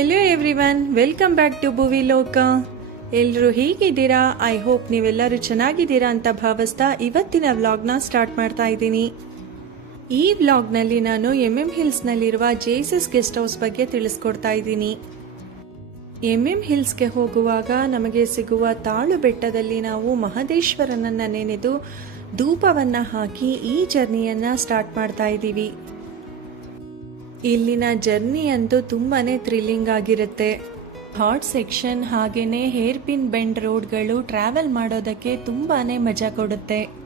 Hello everyone welcome back to Bhuvi Loka ಎಲ್ಲರೂ ಹೇಗಿದ್ದೀರಾ? I hope ನೀವೆಲ್ಲರೂ ಚೆನ್ನಾಗಿದ್ದೀರಾ ಅಂತ ಭಾವಿಸ್ತಾ ಇವತ್ತಿನ ವ್ಲಾಗ್ನ ಸ್ಟಾರ್ಟ್ ಮಾಡ್ತಾ ಇದ್ದೀನಿ. ಈ ವ್ಲಾಗ್ನಲ್ಲಿ ನಾನು ಎಂ ಎಂ ಹಿಲ್ಸ್ನಲ್ಲಿರುವ ಜೇಸಸ್ ಗೆಸ್ಟ್ ಹೌಸ್ ಬಗ್ಗೆ ತಿಳಿಸ್ಕೊಡ್ತಾ ಇದ್ದೀನಿ. ಎಂ ಎಂ ಹಿಲ್ಸ್ಗೆ ಹೋಗುವಾಗ ನಮಗೆ ಸಿಗುವ ತಾಳು ಬೆಟ್ಟದಲ್ಲಿ ನಾವು ಮಹದೇಶ್ವರನನ್ನು ನೆನೆದು ಧೂಪವನ್ನು ಹಾಕಿ ಈ ಜರ್ನಿಯನ್ನು ಸ್ಟಾರ್ಟ್ ಮಾಡ್ತಾ ಇದ್ದೀವಿ. ಇಲ್ಲಿನ ಜರ್ನಿ ಅಂತೂ ತುಂಬಾ ಥ್ರಿಲ್ಲಿಂಗ್ ಆಗಿರುತ್ತೆ. ಹಾಟ್ ಸೆಕ್ಷನ್ ಹಾಗೆಯೇ ಹೇರ್ ಪಿನ್ ಬೆಂಡ್ ರೋಡ್ಗಳು ಟ್ರಾವೆಲ್ ಮಾಡೋದಕ್ಕೆ ತುಂಬಾ ಮಜಾ ಕೊಡುತ್ತೆ.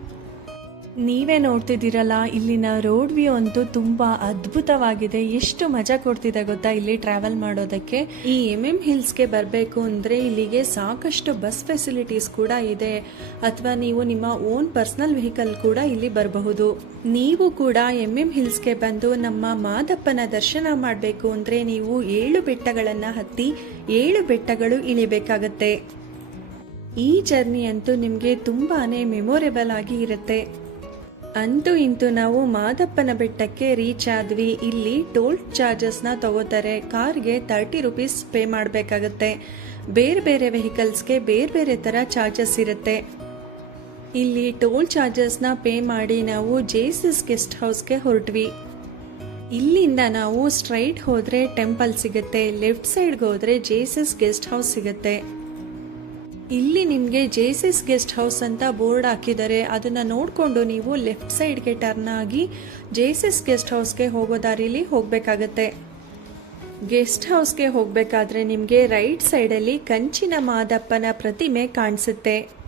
ನೀವೇ ನೋಡ್ತಿದ್ದೀರಲ್ಲ, ಇಲ್ಲಿನ ರೋಡ್ ವ್ಯೂ ಅಂತೂ ತುಂಬಾ ಅದ್ಭುತವಾಗಿದೆ. ಎಷ್ಟು ಮಜಾ ಕೊಡ್ತಿದೆ ಗೊತ್ತಾ ಇಲ್ಲಿ ಟ್ರಾವೆಲ್ ಮಾಡೋದಕ್ಕೆ? ಈ ಎಂ ಎಂ ಹಿಲ್ಸ್ಗೆ ಬರಬೇಕು ಅಂದ್ರೆ ಇಲ್ಲಿಗೆ ಸಾಕಷ್ಟು ಬಸ್ ಫೆಸಿಲಿಟೀಸ್ ಕೂಡ ಇದೆ. ಅಥವಾ ನೀವು ನಿಮ್ಮ ಓನ್ ಪರ್ಸನಲ್ ವೆಹಿಕಲ್ ಕೂಡ ಇಲ್ಲಿ ಬರಬಹುದು. ನೀವು ಕೂಡ ಎಂ ಎಂ ಹಿಲ್ಸ್ಗೆ ಬಂದು ನಮ್ಮ ಮಾದಪ್ಪನ ದರ್ಶನ ಮಾಡಬೇಕು ಅಂದ್ರೆ ನೀವು ಏಳು ಬೆಟ್ಟಗಳನ್ನು ಹತ್ತಿ ಏಳು ಬೆಟ್ಟಗಳು ಇಳಿಬೇಕಾಗತ್ತೆ. ಈ ಜರ್ನಿ ಅಂತೂ ನಿಮಗೆ ತುಂಬಾನೇ ಮೆಮೊರೇಬಲ್ ಆಗಿ ಇರುತ್ತೆ. ಅಂತೂ ಇಂತೂ ನಾವು ಮಾದಪ್ಪನ ಬೆಟ್ಟಕ್ಕೆ ರೀಚ್ ಆದ್ವಿ. ಇಲ್ಲಿ ಟೋಲ್ ಚಾರ್ಜಸ್ನ ತಗೋತಾರೆ. ಕಾರ್ಗೆ ತರ್ಟಿ ರುಪೀಸ್ ಪೇ ಮಾಡಬೇಕಾಗತ್ತೆ. ಬೇರೆ ಬೇರೆ ವೆಹಿಕಲ್ಸ್ಗೆ ಬೇರೆ ಬೇರೆ ಥರ ಚಾರ್ಜಸ್ ಇರುತ್ತೆ. ಇಲ್ಲಿ ಟೋಲ್ ಚಾರ್ಜಸ್ನ ಪೇ ಮಾಡಿ ನಾವು ಜೇಸಸ್ ಗೆಸ್ಟ್ ಹೌಸ್ಗೆ ಹೊರಟ್ವಿ. ಇಲ್ಲಿಂದ ನಾವು ಸ್ಟ್ರೈಟ್ ಹೋದರೆ ಟೆಂಪಲ್ ಸಿಗುತ್ತೆ. ಲೆಫ್ಟ್ ಸೈಡ್ಗೆ ಹೋದ್ರೆ ಜೇಸಸ್ ಗೆಸ್ಟ್ ಹೌಸ್ ಸಿಗುತ್ತೆ. ಇಲ್ಲಿ ನಿಮಗೆ ಜೇಸಿಸ್ ಗೆಸ್ಟ್ ಹೌಸ್ ಅಂತ ಬೋರ್ಡ್ ಹಾಕಿದ್ದಾರೆ. ಅದನ್ನ ನೋಡಿಕೊಂಡು ನೀವು ಲೆಫ್ಟ್ ಸೈಡ್ಗೆ ಟರ್ನ್ ಆಗಿ ಜೇಸಿಸ್ ಗೆಸ್ಟ್ ಹೌಸ್ಗೆ ಹೋಗೋ ದಾರಿಲಿ ಹೋಗಬೇಕಾಗತ್ತೆ. ಗೆಸ್ಟ್ ಹೌಸ್ಗೆ ಹೋಗಬೇಕಾದ್ರೆ ನಿಮಗೆ ರೈಟ್ ಸೈಡಲ್ಲಿ ಕಂಚಿನ ಮಾದಪ್ಪನ ಪ್ರತಿಮೆ ಕಾಣಿಸುತ್ತೆ.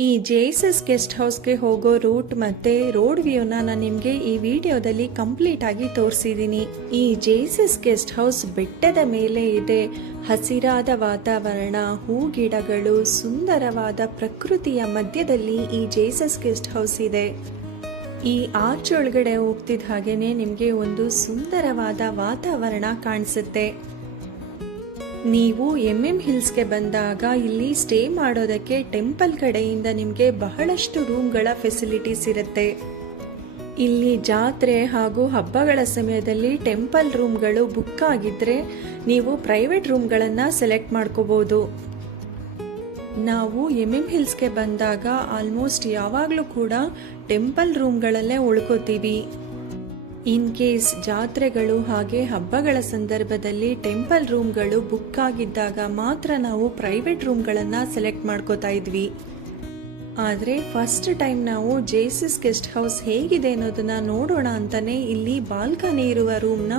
ಈ ಜೇಸಸ್ ಗೆಸ್ಟ್ ಹೌಸ್ಗೆ ಹೋಗೋ ರೂಟ್ ಮತ್ತೆ ರೋಡ್ ವ್ಯೂನ ನಾನು ನಿಮಗೆ ಈ ವಿಡಿಯೋದಲ್ಲಿ ಕಂಪ್ಲೀಟ್ ಆಗಿ ತೋರಿಸಿದ್ದೀನಿ ಈ ಜೇಸಸ್ ಗೆಸ್ಟ್ ಹೌಸ್ ಬೆಟ್ಟದ ಮೇಲೆ ಇದೆ. ಹಸಿರಾದ ವಾತಾವರಣ, ಹೂಗಿಡಗಳು, ಸುಂದರವಾದ ಪ್ರಕೃತಿಯ ಮಧ್ಯದಲ್ಲಿ ಈ ಜೇಸಸ್ ಗೆಸ್ಟ್ ಹೌಸ್ ಇದೆ. ಈ ಆರ್ಚ್ ಒಳಗಡೆ ಹೋಗ್ತಿದ್ದ ಹಾಗೇನೆ ನಿಮಗೆ ಒಂದು ಸುಂದರವಾದ ವಾತಾವರಣ ಕಾಣಿಸುತ್ತೆ. ನೀವು ಎಂ ಎಂ ಹಿಲ್ಸ್ಗೆ ಬಂದಾಗ ಇಲ್ಲಿ ಸ್ಟೇ ಮಾಡೋದಕ್ಕೆ ಟೆಂಪಲ್ ಕಡೆಯಿಂದ ನಿಮಗೆ ಬಹಳಷ್ಟು ರೂಮ್ಗಳ ಫೆಸಿಲಿಟೀಸ್ ಇರುತ್ತೆ. ಇಲ್ಲಿ ಜಾತ್ರೆ ಹಾಗೂ ಹಬ್ಬಗಳ ಸಮಯದಲ್ಲಿ ಟೆಂಪಲ್ ರೂಮ್ಗಳು ಬುಕ್ ಆಗಿದ್ರೆ ನೀವು ಪ್ರೈವೇಟ್ ರೂಮ್ಗಳನ್ನು ಸೆಲೆಕ್ಟ್ ಮಾಡ್ಕೋಬೋದು. ನಾವು ಎಂ ಎಂ ಹಿಲ್ಸ್ಗೆ ಬಂದಾಗ ಆಲ್ಮೋಸ್ಟ್ ಯಾವಾಗಲೂ ಕೂಡ ಟೆಂಪಲ್ ರೂಮ್ಗಳಲ್ಲೇ ಉಳ್ಕೋತೀವಿ. ಇನ್ ಕೇಸ್ ಜಾತ್ರೆಗಳು ಹಾಗೆ ಹಬ್ಬಗಳ ಸಂದರ್ಭದಲ್ಲಿ ಟೆಂಪಲ್ ರೂಮ್ಗಳು ಬುಕ್ ಆಗಿದ್ದಾಗ ಮಾತ್ರ ನಾವು ಪ್ರೈವೇಟ್ ರೂಮ್ಗಳನ್ನು ಸೆಲೆಕ್ಟ್ ಮಾಡ್ಕೋತಾ ಇದ್ವಿ. ಆದರೆ ಫಸ್ಟ್ ಟೈಮ್ ನಾವು ಜೇಸಸ್ ಗೆಸ್ಟ್ ಹೌಸ್ ಹೇಗಿದೆ ಅನ್ನೋದನ್ನ ನೋಡೋಣ ಅಂತಾನೆ ಇಲ್ಲಿ ಬಾಲ್ಕನಿ ಇರುವ ರೂಮ್ನ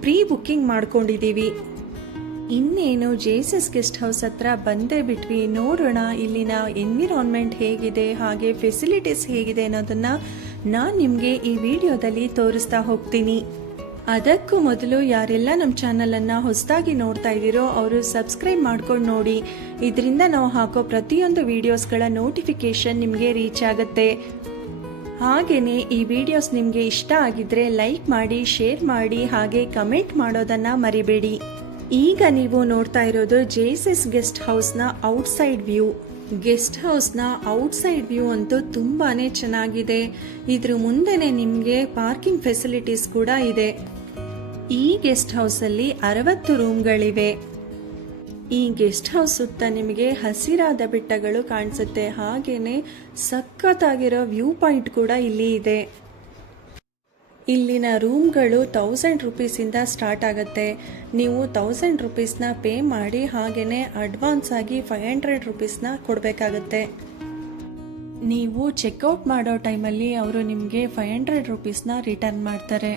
ಪ್ರೀ ಬುಕ್ಕಿಂಗ್ ಮಾಡ್ಕೊಂಡಿದ್ದೀವಿ ಇನ್ನೇನು ಜೇಸಸ್ ಗೆಸ್ಟ್ ಹೌಸ್ ಹತ್ರ ಬಂದೇ ಬಿಟ್ವಿ, ನೋಡೋಣ ಇಲ್ಲಿನ ಎನ್ವಿರಾನ್ಮೆಂಟ್ ಹೇಗಿದೆ, ಹಾಗೆ ಫೆಸಿಲಿಟೀಸ್ ಹೇಗಿದೆ ಅನ್ನೋದನ್ನ ನಾನು ನಿಮಗೆ ಈ ವಿಡಿಯೋದಲ್ಲಿ ತೋರಿಸ್ತಾ ಹೋಗ್ತೀನಿ. ಅದಕ್ಕೂ ಮೊದಲು ಯಾರೆಲ್ಲ ನಮ್ಮ ಚಾನಲನ್ನು ಹೊಸದಾಗಿ ನೋಡ್ತಾ ಇದ್ದೀರೋ ಅವರು ಸಬ್ಸ್ಕ್ರೈಬ್ ಮಾಡ್ಕೊಂಡು ನೋಡಿ. ಇದರಿಂದ ನಾವು ಹಾಕೋ ಪ್ರತಿಯೊಂದು ವೀಡಿಯೋಸ್ಗಳ ನೋಟಿಫಿಕೇಶನ್ ನಿಮಗೆ ರೀಚ್ ಆಗುತ್ತೆ. ಹಾಗೆಯೇ ಈ ವಿಡಿಯೋಸ್ ನಿಮಗೆ ಇಷ್ಟ ಆಗಿದ್ರೆ ಲೈಕ್ ಮಾಡಿ ಶೇರ್ ಮಾಡಿ, ಹಾಗೆ ಕಮೆಂಟ್ ಮಾಡೋದನ್ನು ಮರಿಬೇಡಿ. ಈಗ ನೀವು ನೋಡ್ತಾ ಇರೋದು ಜೇಸಸ್ ಗೆಸ್ಟ್ ಹೌಸ್ನ ಔಟ್ಸೈಡ್ ವ್ಯೂ ಗೆಸ್ಟ್ ಹೌಸ್ನ ಔಟ್ಸೈಡ್ ವ್ಯೂ ಅಂತೂ ತುಂಬಾನೇ ಚೆನ್ನಾಗಿದೆ. ಇದ್ರ ಮುಂದೆನೆ ನಿಮಗೆ ಪಾರ್ಕಿಂಗ್ ಫೆಸಿಲಿಟೀಸ್ ಕೂಡ ಇದೆ. ಈ ಗೆಸ್ಟ್ ಹೌಸಲ್ಲಿ ಅರವತ್ತು ರೂಮ್ಗಳಿವೆ. ಈ ಗೆಸ್ಟ್ ಹೌಸ್ ಸುತ್ತ ನಿಮಗೆ ಹಸಿರಾದ ಬೆಟ್ಟಗಳು ಕಾಣಿಸುತ್ತೆ. ಹಾಗೇನೆ ಸಖತ್ತಾಗಿರೋ ವ್ಯೂ ಪಾಯಿಂಟ್ ಕೂಡ ಇಲ್ಲಿ ಇದೆ. ಇಲ್ಲಿನ ರೂಮ್ಗಳು ತೌಸಂಡ್ ರುಪೀಸಿಂದ ಸ್ಟಾರ್ಟ್ ಆಗುತ್ತೆ. ನೀವು ತೌಸಂಡ್ ರುಪೀಸ್ನ ಪೇ ಮಾಡಿ ಹಾಗೆಯೇ ಅಡ್ವಾನ್ಸ್ ಆಗಿ ಫೈವ್ ಹಂಡ್ರೆಡ್ ರುಪೀಸ್ನ ಕೊಡಬೇಕಾಗತ್ತೆ. ನೀವು ಚೆಕ್ಔಟ್ ಮಾಡೋ ಟೈಮಲ್ಲಿ ಅವರು ನಿಮಗೆ ಫೈವ್ ಹಂಡ್ರೆಡ್ ರುಪೀಸ್ನ ರಿಟರ್ನ್ ಮಾಡ್ತಾರೆ.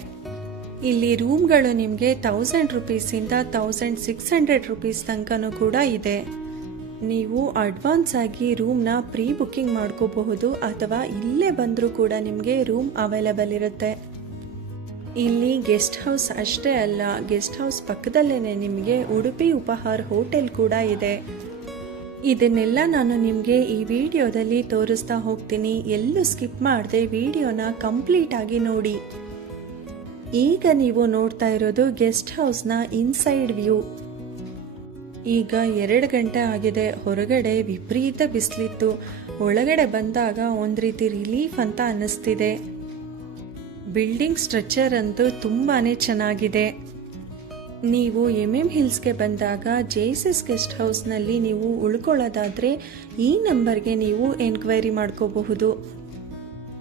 ಇಲ್ಲಿ ರೂಮ್ಗಳು ನಿಮಗೆ ತೌಸಂಡ್ ರುಪೀಸಿಂದ ತೌಸಂಡ್ ಸಿಕ್ಸ್ ಹಂಡ್ರೆಡ್ ರುಪೀಸ್ ತನಕನೂ ಕೂಡ ಇದೆ. ನೀವು ಅಡ್ವಾನ್ಸ್ ಆಗಿ ರೂಮ್ನ ಪ್ರೀ ಬುಕ್ಕಿಂಗ್ ಮಾಡ್ಕೋಬಹುದು ಅಥವಾ ಇಲ್ಲೇ ಬಂದರೂ ಕೂಡ ನಿಮಗೆ ರೂಮ್ ಅವೈಲೇಬಲ್ ಇರುತ್ತೆ. ಇಲ್ಲಿ ಗೆಸ್ಟ್ ಹೌಸ್ ಅಷ್ಟೇ ಅಲ್ಲ, ಗೆಸ್ಟ್ ಹೌಸ್ ಪಕ್ಕದಲ್ಲೇನೆ ನಿಮಗೆ ಉಡುಪಿ ಉಪಹಾರ್ ಹೋಟೆಲ್ ಕೂಡ ಇದೆ. ಇದನ್ನೆಲ್ಲ ನಾನು ನಿಮಗೆ ಈ ವಿಡಿಯೋದಲ್ಲಿ ತೋರಿಸ್ತಾ ಹೋಗ್ತೀನಿ. ಎಲ್ಲೂ ಸ್ಕಿಪ್ ಮಾಡದೆ ವಿಡಿಯೋನ ಕಂಪ್ಲೀಟ್ ಆಗಿ ನೋಡಿ. ಈಗ ನೀವು ನೋಡ್ತಾ ಇರೋದು ಗೆಸ್ಟ್ ಹೌಸ್ನ ಇನ್ಸೈಡ್ ವ್ಯೂ. ಈಗ ಎರಡು ಗಂಟೆ ಆಗಿದೆ. ಹೊರಗಡೆ ವಿಪರೀತ ಬಿಸಿಲಿತ್ತು. ಒಳಗಡೆ ಬಂದಾಗ ಒಂದು ರೀತಿ ರಿಲೀಫ್ ಅಂತ ಅನ್ನಿಸ್ತಿದೆ. ಬಿಲ್ಡಿಂಗ್ ಸ್ಟ್ರಕ್ಚರ್ ಅಂತೂ ತುಂಬಾ ಚೆನ್ನಾಗಿದೆ. ನೀವು ಎಂ ಎಂ ಹಿಲ್ಸ್ಗೆ ಬಂದಾಗ ಜೇಸಸ್ ಗೆಸ್ಟ್ ಹೌಸ್ನಲ್ಲಿ ನೀವು ಉಳ್ಕೊಳ್ಳೋದಾದರೆ ಈ ನಂಬರ್ಗೆ ನೀವು ಎನ್ಕ್ವೈರಿ ಮಾಡ್ಕೋಬಹುದು.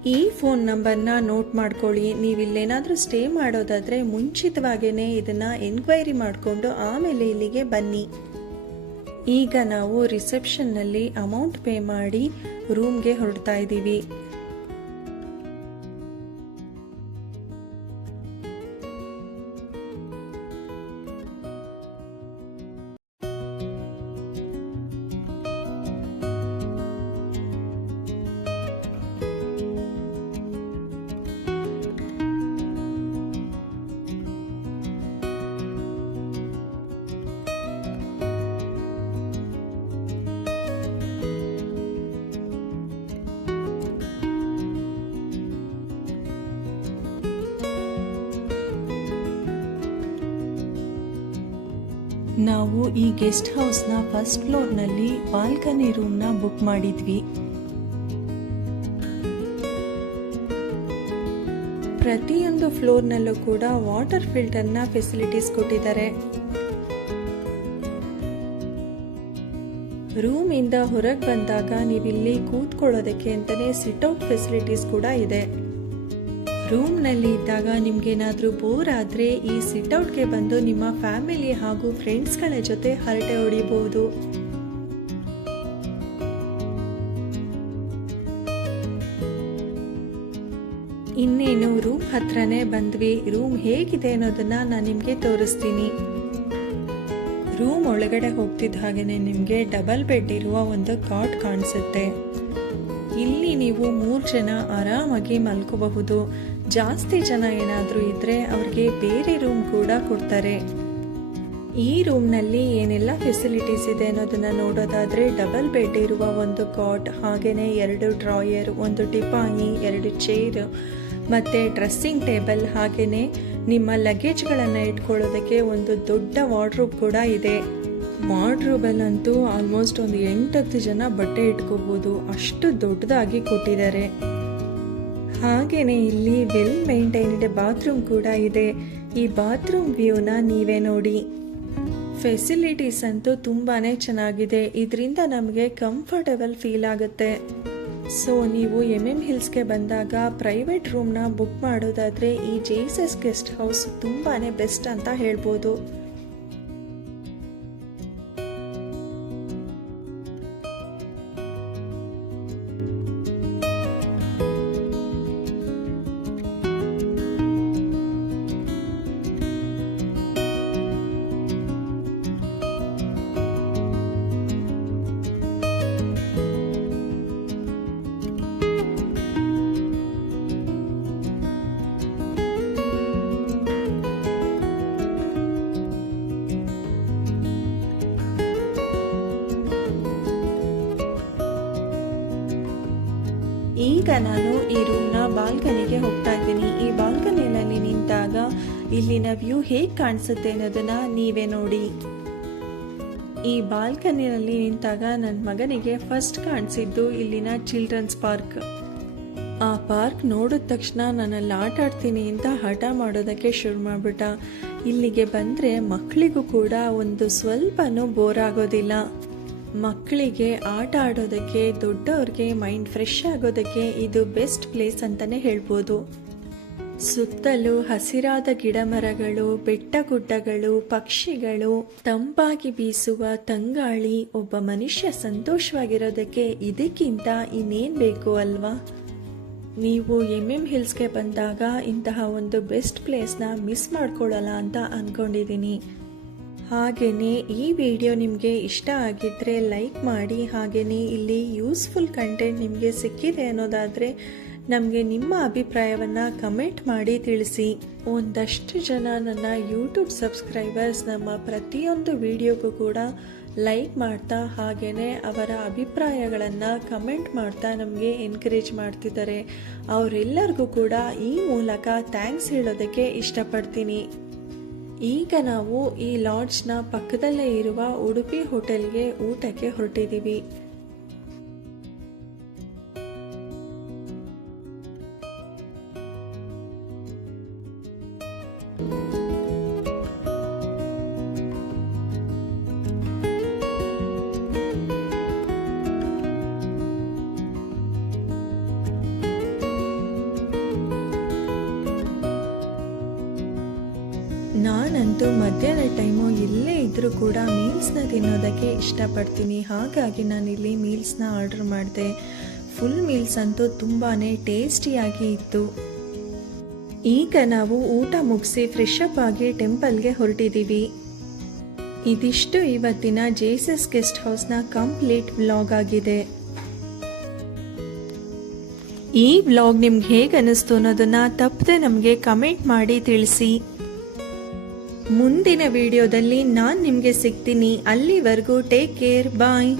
ಈ ಫೋನ್ ನಂಬರ್ನ ನೋಟ್ ಮಾಡ್ಕೊಳ್ಳಿ. ನೀವು ಇಲ್ಲೇನಾದರೂ ಸ್ಟೇ ಮಾಡೋದಾದರೆ ಮುಂಚಿತವಾಗೇ ಇದನ್ನು ಎನ್ಕ್ವೈರಿ ಮಾಡಿಕೊಂಡು ಆಮೇಲೆ ಇಲ್ಲಿಗೆ ಬನ್ನಿ. ಈಗ ನಾವು ರಿಸೆಪ್ಷನ್ನಲ್ಲಿ ಅಮೌಂಟ್ ಪೇ ಮಾಡಿ ರೂಮ್ಗೆ ಹೊರಡ್ತಾ ಇದ್ದೀವಿ. ನಾವು ಈ ಗೆಸ್ಟ್ ಹೌಸ್ನ ಫಸ್ಟ್ ಫ್ಲೋರ್ನಲ್ಲಿ ಬಾಲ್ಕನಿ ರೂಮ್ನ ಬುಕ್ ಮಾಡಿದ್ವಿ. ಪ್ರತಿಯೊಂದು ಫ್ಲೋರ್ನಲ್ಲೂ ಕೂಡ ವಾಟರ್ ಫಿಲ್ಟರ್ನ ಫೆಸಿಲಿಟೀಸ್ ಕೊಟ್ಟಿದ್ದಾರೆ. ರೂಮಿಂದ ಹೊರಗೆ ಬಂದಾಗ ನೀವಿಲ್ಲಿ ಕೂತ್ಕೊಳ್ಳೋದಕ್ಕೆ ಅಂತಲೇ ಸಿಟ್ಔಟ್ ಫೆಸಿಲಿಟೀಸ್ ಕೂಡ ಇದೆ. ರೂಮ್ನಲ್ಲಿ ಇದ್ದಾಗ ನಿಮಗೇನಾದರೂ ಬೋರ್ ಆದರೆ ಈ ಸಿಟ್ಔಟ್ಗೆ ಬಂದು ನಿಮ್ಮ ಫ್ಯಾಮಿಲಿ ಹಾಗೂ ಫ್ರೆಂಡ್ಸ್ಗಳ ಜೊತೆ ಹರಟೆ ಹೊಡಿಬಹುದು ಇನ್ನೇನು ರೂಮ್ ಹತ್ರನೇ ಬಂದ್ವಿ. ರೂಮ್ ಹೇಗಿದೆ ಅನ್ನೋದನ್ನ ನಾನು ನಿಮಗೆ ತೋರಿಸ್ತೀನಿ. ರೂಮ್ ಒಳಗಡೆ ಹೋಗ್ತಿದ್ದ ಹಾಗೇನೆ ನಿಮಗೆ ಡಬಲ್ ಬೆಡ್ ಇರುವ ಒಂದು ಕಾಟ್ ಕಾಣಿಸುತ್ತೆ. ಇಲ್ಲಿ ನೀವು ಮೂರು ಜನ ಆರಾಮಾಗಿ ಮಲ್ಕೋಬಹುದು. ಜಾಸ್ತಿ ಜನ ಏನಾದರೂ ಇದ್ದರೆ ಅವ್ರಿಗೆ ಬೇರೆ ರೂಮ್ ಕೂಡ ಕೊಡ್ತಾರೆ. ಈ ರೂಮ್ನಲ್ಲಿ ಏನೆಲ್ಲ ಫೆಸಿಲಿಟೀಸ್ ಇದೆ ಅನ್ನೋದನ್ನ ನೋಡೋದಾದ್ರೆ ಡಬಲ್ ಬೆಡ್ ಇರುವ ಒಂದು ಕಾಟ್ ಹಾಗೆಯೇ ಎರಡು ಡ್ರಾಯರ್ ಒಂದು ಟಿಪಾಯಿ ಎರಡು ಚೇರ್ ಮತ್ತೆ ಡ್ರೆಸ್ಸಿಂಗ್ ಟೇಬಲ್ ಹಾಗೆಯೇ ನಿಮ್ಮ ಲಗೇಜ್ಗಳನ್ನು ಇಟ್ಕೊಳ್ಳೋದಕ್ಕೆ ಒಂದು ದೊಡ್ಡ ವಾರ್ಡ್ರೂಬ್ ಕೂಡ ಇದೆ. ವಾರ್ಡ್ರೂಬಲ್ಲಂತೂ ಆಲ್ಮೋಸ್ಟ್ ಒಂದು ಎಂಟತ್ತು ಜನ ಬಟ್ಟೆ ಇಟ್ಕೋಬೋದು. ಅಷ್ಟು ದೊಡ್ಡದಾಗಿ ಕೊಟ್ಟಿದ್ದಾರೆ. ಹಾಗೇನೆ ಇಲ್ಲಿ ವೆಲ್ ಮೇಂಟೈನ್ಡ್ ಬಾತ್ರೂಮ್ ಕೂಡ ಇದೆ. ಈ ಬಾತ್ರೂಮ್ ವ್ಯೂನ ನೀವೇ ನೋಡಿ. ಫೆಸಿಲಿಟೀಸ್ ಅಂತೂ ತುಂಬಾನೇ ಚೆನ್ನಾಗಿದೆ. ಇದರಿಂದ ನಮಗೆ ಕಂಫರ್ಟಬಲ್ ಫೀಲ್ ಆಗುತ್ತೆ. ಸೊ ನೀವು ಎಂ ಎಂ ಹಿಲ್ಸ್ಗೆ ಬಂದಾಗ ಪ್ರೈವೇಟ್ ರೂಮ್ನ ಬುಕ್ ಮಾಡೋದಾದರೆ ಈ ಜೇಸಸ್ ಗೆಸ್ಟ್ ಹೌಸ್ ತುಂಬಾ ಬೆಸ್ಟ್ ಅಂತ ಹೇಳ್ಬೋದು. ನಾನು ಈ ರೂಮ್ನ ಬಾಲ್ಕನಿಗೆ ಹೋಗ್ತಾ ಇದ್ದೀನಿ. ಈ ಬಾಲ್ಕನಿಯಲ್ಲಿ ನಿಂತಾಗ ಇಲ್ಲಿನ ವ್ಯೂ ಹೇಗೆ ಕಾಣಿಸುತ್ತೆ ಅನ್ನೋದನ್ನ ನೀವೇ ನೋಡಿ. ಈ ಬಾಲ್ಕನಿಯಲ್ಲಿ ನಿಂತಾಗ ನನ್ನ ಮಗನಿಗೆ ಫಸ್ಟ್ ಕಾಣಿಸಿದ್ದು ಇಲ್ಲಿನ ಚಿಲ್ಡ್ರನ್ಸ್ ಪಾರ್ಕ್ ಆ ಪಾರ್ಕ್ ನೋಡಿದ ತಕ್ಷಣ ನನ್ನಲ್ಲಿ ಆಟ ಆಡ್ತೀನಿ ಅಂತ ಹಠ ಮಾಡೋದಕ್ಕೆ ಶುರು ಮಾಡಿಬಿಟ್ಟ. ಇಲ್ಲಿಗೆ ಬಂದರೆ ಮಕ್ಕಳಿಗೂ ಕೂಡ ಒಂದು ಸ್ವಲ್ಪನೂ ಬೋರ್ ಆಗೋದಿಲ್ಲ. ಮಕ್ಕಳಿಗೆ ಆಟ ಆಡೋದಕ್ಕೆ, ದೊಡ್ಡವ್ರಿಗೆ ಮೈಂಡ್ ಫ್ರೆಶ್ ಆಗೋದಕ್ಕೆ ಇದು ಬೆಸ್ಟ್ ಪ್ಲೇಸ್ ಅಂತಲೇ ಹೇಳ್ಬೋದು. ಸುತ್ತಲೂ ಹಸಿರಾದ ಗಿಡಮರಗಳು ಬೆಟ್ಟ ಗುಡ್ಡಗಳು ಪಕ್ಷಿಗಳು, ತಂಪಾಗಿ ಬೀಸುವ ತಂಗಾಳಿ, ಒಬ್ಬ ಮನುಷ್ಯ ಸಂತೋಷವಾಗಿರೋದಕ್ಕೆ ಇದಕ್ಕಿಂತ ಇನ್ನೇನ್ ಬೇಕು ಅಲ್ವಾ? ನೀವು ಎಂ ಎಂ ಹಿಲ್ಸ್ಗೆ ಬಂದಾಗ ಇಂತಹ ಒಂದು ಬೆಸ್ಟ್ ಪ್ಲೇಸ್ನ ಮಿಸ್ ಮಾಡ್ಕೊಳ್ಳಲ್ಲ ಅಂತ ಅಂದ್ಕೊಂಡಿದ್ದೀನಿ ಹಾಗೆಯೇ ಈ ವಿಡಿಯೋ ನಿಮಗೆ ಇಷ್ಟ ಆಗಿದ್ದರೆ ಲೈಕ್ ಮಾಡಿ, ಹಾಗೆಯೇ ಇಲ್ಲಿ ಯೂಸ್ಫುಲ್ ಕಂಟೆಂಟ್ ನಿಮಗೆ ಸಿಕ್ಕಿದೆ ಅನ್ನೋದಾದರೆ ನಮಗೆ ನಿಮ್ಮ ಅಭಿಪ್ರಾಯವನ್ನು ಕಮೆಂಟ್ ಮಾಡಿ ತಿಳಿಸಿ. ಒಂದಷ್ಟು ಜನ ನನ್ನ ಯೂಟ್ಯೂಬ್ ಸಬ್ಸ್ಕ್ರೈಬರ್ಸ್ ನಮ್ಮ ಪ್ರತಿಯೊಂದು ವಿಡಿಯೋಗೂ ಕೂಡ ಲೈಕ್ ಮಾಡ್ತಾ, ಹಾಗೆಯೇ ಅವರ ಅಭಿಪ್ರಾಯಗಳನ್ನು ಕಮೆಂಟ್ ಮಾಡ್ತಾ ನಮಗೆ ಎನ್ಕರೇಜ್ ಮಾಡ್ತಿದ್ದಾರೆ. ಅವರೆಲ್ಲರಿಗೂ ಕೂಡ ಈ ಮೂಲಕ ಥ್ಯಾಂಕ್ಸ್ ಹೇಳೋದಕ್ಕೆ ಇಷ್ಟಪಡ್ತೀನಿ. ಈಗ ನಾವು ಈ ಲಾಡ್ಜ್ನ ಪಕ್ಕದಲ್ಲೇ ಇರುವ ಉಡುಪಿ ಹೋಟೆಲ್ಗೆ ಊಟಕ್ಕೆ ಹೊರಟಿದ್ದೀವಿ. ನಾನಂತೂ ಮಧ್ಯಾಹ್ನ ಟೈಮು ಇಲ್ಲೇ ಇದ್ದರೂ ಕೂಡ ಮೀಲ್ಸ್ನ ತಿನ್ನೋದಕ್ಕೆ ಇಷ್ಟಪಡ್ತೀನಿ. ಹಾಗಾಗಿ ನಾನಿಲ್ಲಿ ಮೀಲ್ಸ್ನ ಆರ್ಡರ್ ಮಾಡಿದೆ. ಫುಲ್ ಮೀಲ್ಸ್ ಅಂತೂ ತುಂಬಾ ಟೇಸ್ಟಿಯಾಗಿ ಇತ್ತು. ಈಗ ನಾವು ಊಟ ಮುಗಿಸಿ ಫ್ರೆಶ್ ಅಪ್ ಆಗಿ ಟೆಂಪಲ್ಗೆ ಹೊರಟಿದ್ದೀವಿ ಇದಿಷ್ಟು ಇವತ್ತಿನ ಜೇಸಸ್ ಗೆಸ್ಟ್ ಹೌಸ್ನ ಕಂಪ್ಲೀಟ್ ವ್ಲಾಗ್ ಆಗಿದೆ. ಈ ವ್ಲಾಗ್ ನಿಮ್ಗೆ ಹೇಗೆ ಅನ್ನಿಸ್ತು ಅನ್ನೋದನ್ನ ತಪ್ಪದೆ ನಮಗೆ ಕಮೆಂಟ್ ಮಾಡಿ ತಿಳಿಸಿ. ಮುಂದಿನ ವಿಡಿಯೋದಲ್ಲಿ ನಾನು ನಿಮಗೆ ಸಿಗ್ತೀನಿ. ಅಲ್ಲಿವರೆಗೂ ಟೇಕ್ ಕೇರ್ ಬಾಯ್